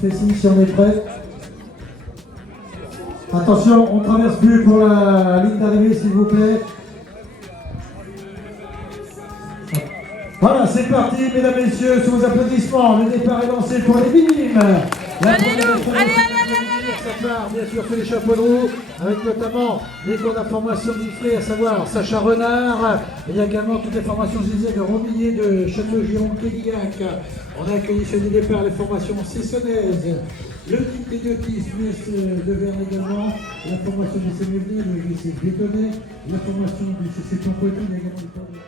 fait signe si on est prêt. Attention, on traverse plus pour la ligne d'arrivée, s'il vous plaît. Voilà, c'est parti, mesdames, messieurs, sous vos applaudissements. Le départ est lancé pour les minimes. Allez, Lou, allez. Ça part, bien sûr, tous les chapeaux de roue, avec notamment les cours d'information d'Ifré, à savoir Sacha Renard. Il y a également toutes les formations, je disais, de Romillier, de Château-Giron, Kédillac. On a accueilli sur les départs les formations cessonnaises. Le type d'édiotisme de Verne également, la formation du CMV, le lycée Bétonnet, la formation du CC Poitou, il y a également du temps de...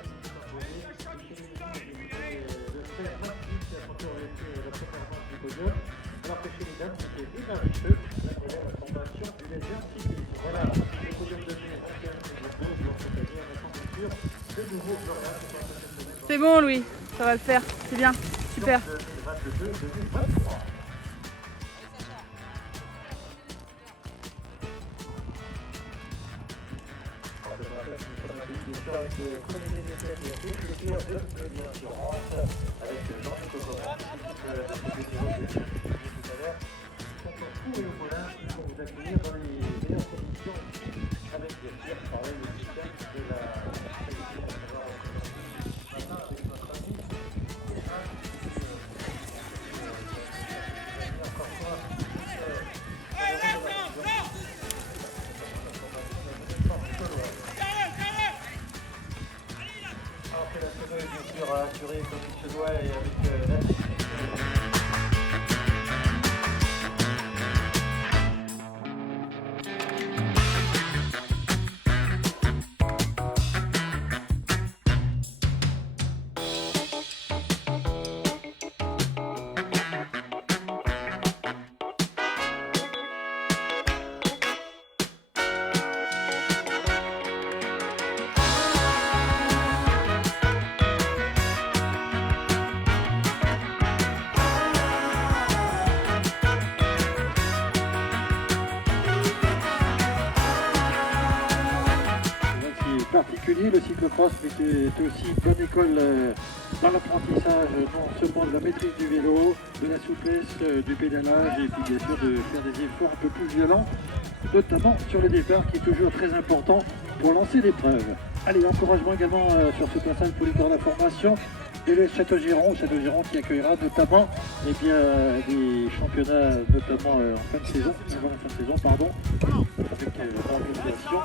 Alors que chez les dames, c'était Lina Richeux, la formation du léger cycliste. Voilà, le podium de mai, on vient de vous cette année, on attend bien sûr de nouveau Florian. C'est bon, Louis, ça va le faire, c'est bien, super. 2022-2023. Assuré comme il se doit et avec la particulier, le cyclocross est aussi une bonne école dans l'apprentissage, non seulement de la maîtrise du vélo, de la souplesse, du pédalage et puis bien sûr de faire des efforts un peu plus violents, notamment sur le départ qui est toujours très important pour lancer l'épreuve. Allez, encouragement également sur ce passage pour les corps d'information et le Château-Giron qui accueillera notamment des championnats notamment en fin de saison, avant la fin de saison, pardon, avec l'organisation.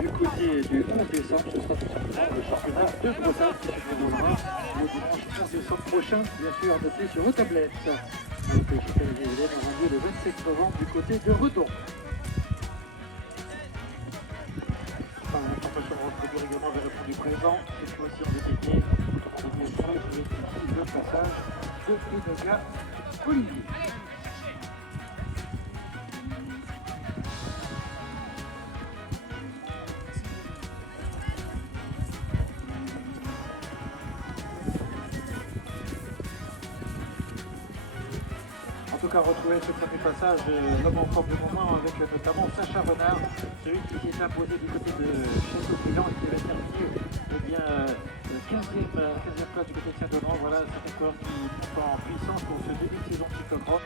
Du côté du 11 décembre, ce sera tout simplement le championnat de Bretagne qui se déroulera le dimanche 15 décembre prochain, bien sûr noté sur vos tablettes. Donc le championnat des élèves aura lieu le 27 novembre du côté de Redon. Enfin, l'information de votre règlement vers le fond du présent, cette fois-ci en détaillé, le passage de Enoga Olivier. En tout cas, retrouver ce premier passage l'homme en forme du moment avec notamment Sacha Renard, celui qui s'est imposé du côté de Château-Brillant et qui avait terminé 15e place du côté de Saint-Donan. Voilà, c'est un corps qui monte en puissance pour ce début de saison cyclocross.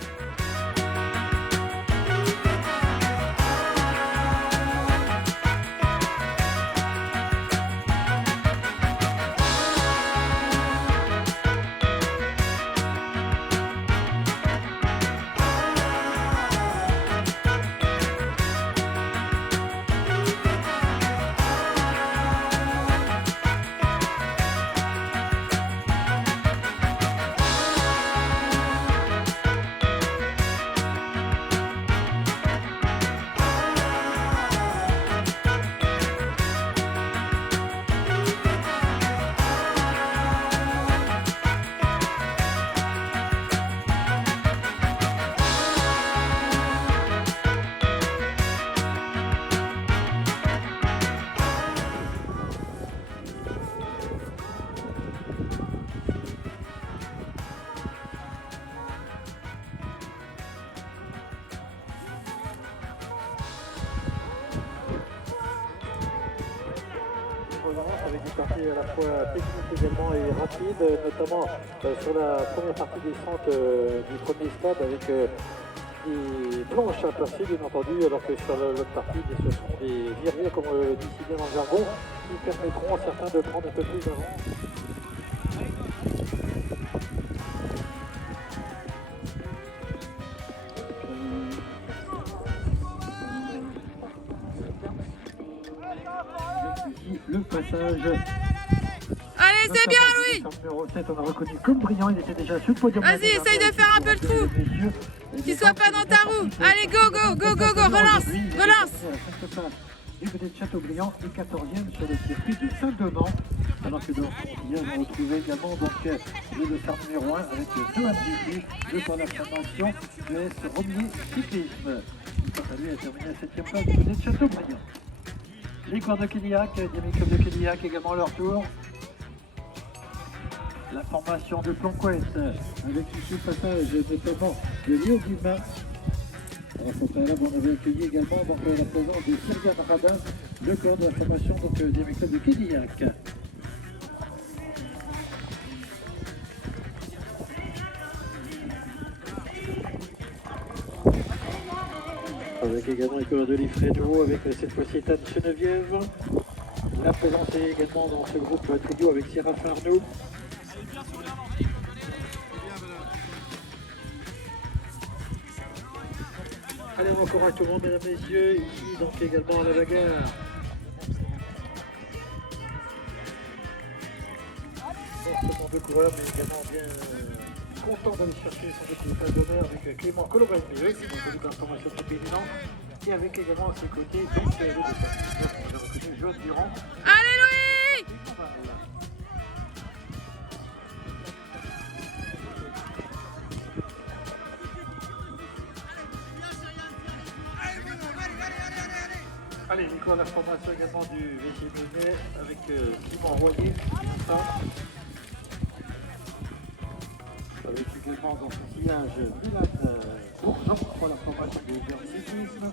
d'avance avec des parties à la fois techniques également et rapides, notamment sur la première partie descente du premier stade avec des planches à passer bien entendu, alors que sur l'autre partie ce sont des virées comme dit si bien dans le jargon qui permettront à certains de prendre un peu plus d'avance. Le passage. Allez, c'est bien, Louis. Numéro 7, on a reconnu comme brillant, il était déjà sur le podium. Vas-y, essaye de faire un peu le trou. Qu'il soit pas dans ta roue. Allez, go, go, go, go, go, relance, relance. Du côté de Châteaubriand et 14e sur le circuit de Saint-Donant. Alors que dans hier, on retrouvait également donc, le dossard numéro 1 avec Johan Dupuis, le point d'information de S. Romier Cyclisme. Quant à lui a terminé à la 7e place du côté de Châteaubriand. Les cours de Kéliac, Diamicum de Kéliac également à leur tour. La formation de Planquette avec ici le passage notamment de Léo Guillemin. Alors, au préalable, on avait accueilli également donc, la présence de Sylviane Radin, le corps de la formation Diamicum de Kéliac. Avec également les coureurs de Lifredo, avec cette fois-ci Ethan Geneviève. La présence est également dans ce groupe trio avec Séraphin Arnaud. Allez, on encourage tout le monde, mesdames et messieurs, ici donc également à la bagarre. Forcément deux coureurs, mais également bien content d'aller chercher son petit place d'honneur avec Clément Colombalmieux, donc celui de l'information de président, et avec également à ses côtés donc le défenseur, Joanne Durand. Allez, Louis. Allez, Nicolas, la formation également du VG Menet avec Simon Royer, avec également dans son sillage Milan Bourgeon pour la formation de cyclisme.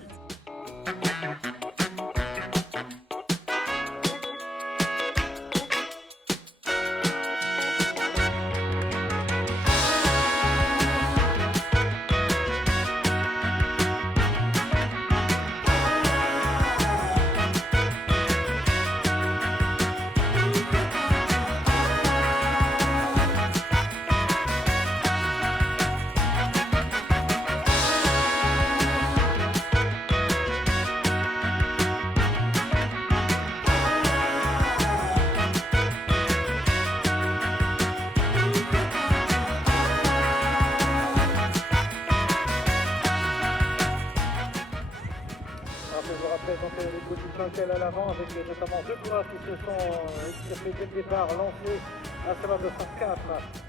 À l'avant avec notamment deux coureurs qui se sont extirpés dès le départ, lancés à savoir de 104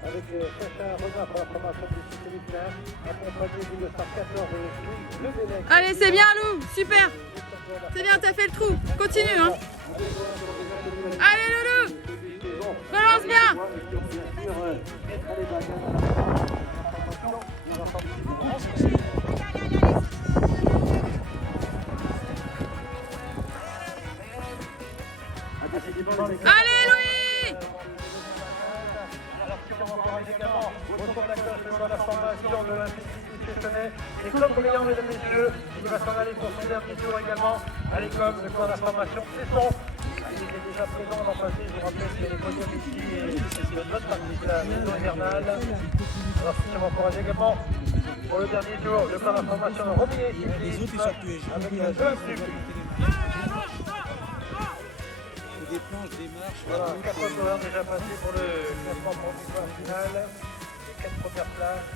avec Sacha Renard pour la formation du cycliste accompagné du 214 Le Bélec. Allez, c'est bien, Lou. Super. C'est bien, t'as fait le trou. Continue, hein. Allez, Loulou. Relance bien. Allez, Louis. Alors, si on encourage également autour de la cloche de la formation de l'Olympique institutionnel, et comme brillant, mesdames et messieurs, il va s'en aller pour son dernier tour également à l'école de corps de la formation. C'est son. Il était déjà présent l'an passé, je vous rappelle que les podiums ici et de notre partie de la saison hivernale. Alors, si on encourage également pour le dernier tour, le corps de la formation de Romier Cyclisme avec deux suivis. Voilà, 4 coureurs déjà passés pour le classement provisoire final. Les 4 premières places.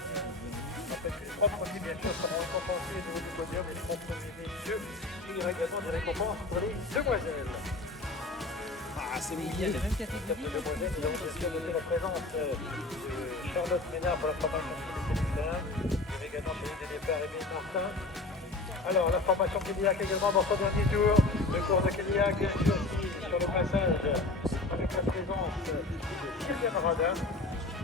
En fait, les 3 premiers, bien sûr, seront récompensés au niveau du podium. Et les 3 premiers messieurs, il y aura également des récompenses pour les demoiselles. Ah, c'est mignon. Les demoiselles, nous avons bien sûr noté la présence de Charlotte Ménard pour la formation de féminine. Il y avait également chez les départs Émile Martin. Alors, la formation Kéliac également dans son dernier tour. Le cours de Kéliac sur le passage avec la présence de Sylviane Radin.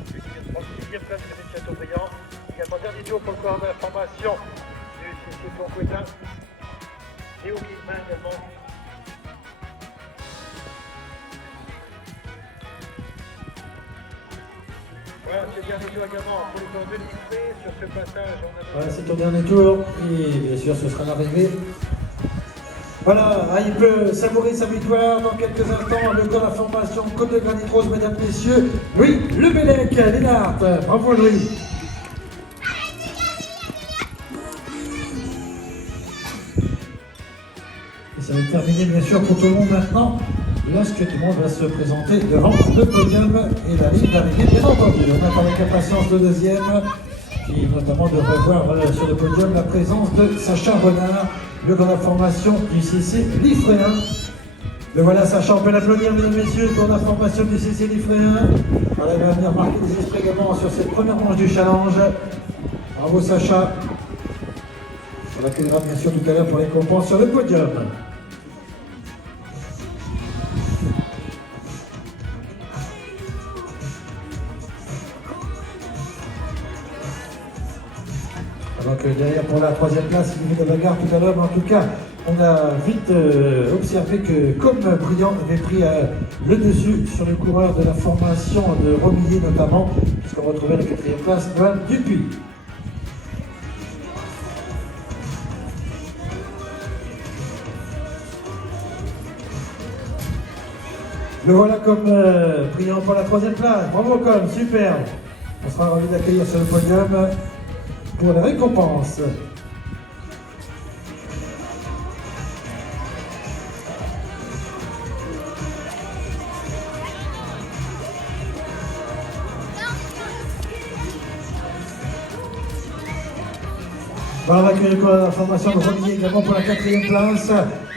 6e place du Châteaubriand. Également dernier tour pour le corps de la formation du CC Planquetin. Léo Guillemin également. Voilà, c'est le dernier tour également pour les cours de l'Ifré. Sur ce passage, on a... Voilà, c'est ton dernier tour. Et bien sûr, ce sera l'arrivée. Voilà, il peut savourer sa victoire dans quelques instants. Le corps de la formation Côte de Granit Rose, mesdames, messieurs. Louis Lebellec, Lénart. Bravo Louis. Et ça va être terminé bien sûr pour tout le monde maintenant. Lorsque tout le monde va se présenter devant le podium et la ligne d'arrivée, bien entendu. On attend avec impatience le deuxième, et notamment de revoir sur le podium la présence de Sacha Renard, le grand de la formation du CC Liffréen. Le voilà Sacha, on peut l'applaudir mesdames et messieurs, le grand de la formation du CC Liffréen. Voilà, il va venir marquer des esprits également sur cette première manche du challenge. Bravo Sacha. On l'accueillera bien sûr tout à l'heure pour les récompenses sur le podium. Donc derrière pour la troisième place, il y avait de bagarre tout à l'heure, mais en tout cas, on a vite observé que comme Briand avait pris le dessus sur le coureur de la formation de Romilly notamment, puisqu'on retrouvait la quatrième place, Noël Dupuis. Le voilà comme Briand pour la troisième place. Bravo comme, super. On sera ravis d'accueillir sur le podium pour la récompense. Voilà, on va accueillir la formation de Romilly également pour la quatrième place.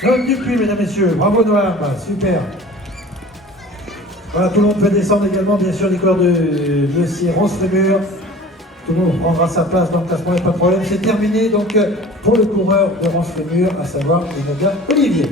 Noam Dupuis, mesdames et messieurs. Bravo Noam, super. Voilà, tout le monde peut descendre également, bien sûr, les coureurs de Monsieur Rance-Frémur. Tout le monde prendra sa place dans le classement, il n'y a pas de problème. C'est terminé donc pour le coureur de Rance-Frémur, à savoir Enoga Olivier.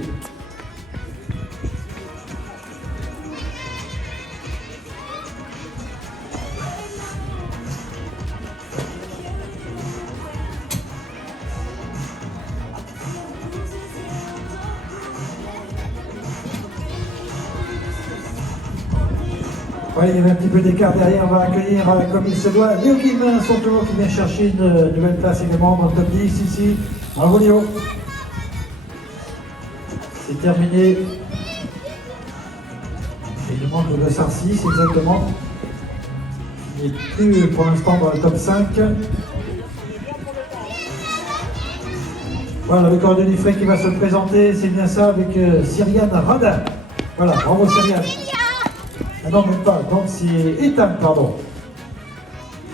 Ouais, il y avait un petit peu d'écart derrière, on va accueillir comme il se doit Léo Guillemin, son tour qui vient chercher une nouvelle place également dans le top 10 ici. Bravo Léo. C'est terminé. Et il manque le Dossard 6 exactement. Il n'est plus pour l'instant dans le top 5. Voilà, le corps de Liffré qui va se présenter, c'est bien ça, avec Cyriane Radin. Voilà, bravo Cyriane. Ah non, même pas, donc c'est Ethan, pardon.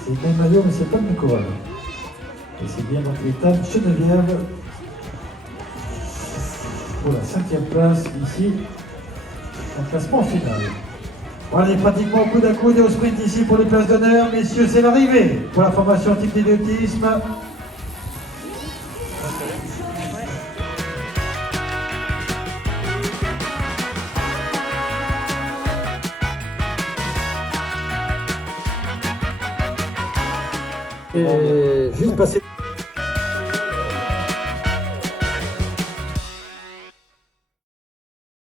C'est le même maillot, mais c'est pas le même coureur. Et c'est bien donc Ethan Cheneviève pour la 5e place ici, en classement final. Voilà, il est pratiquement coup à coude et au sprint ici pour les places d'honneur. Messieurs, c'est l'arrivée pour la formation type d'élitisme. Et juste passer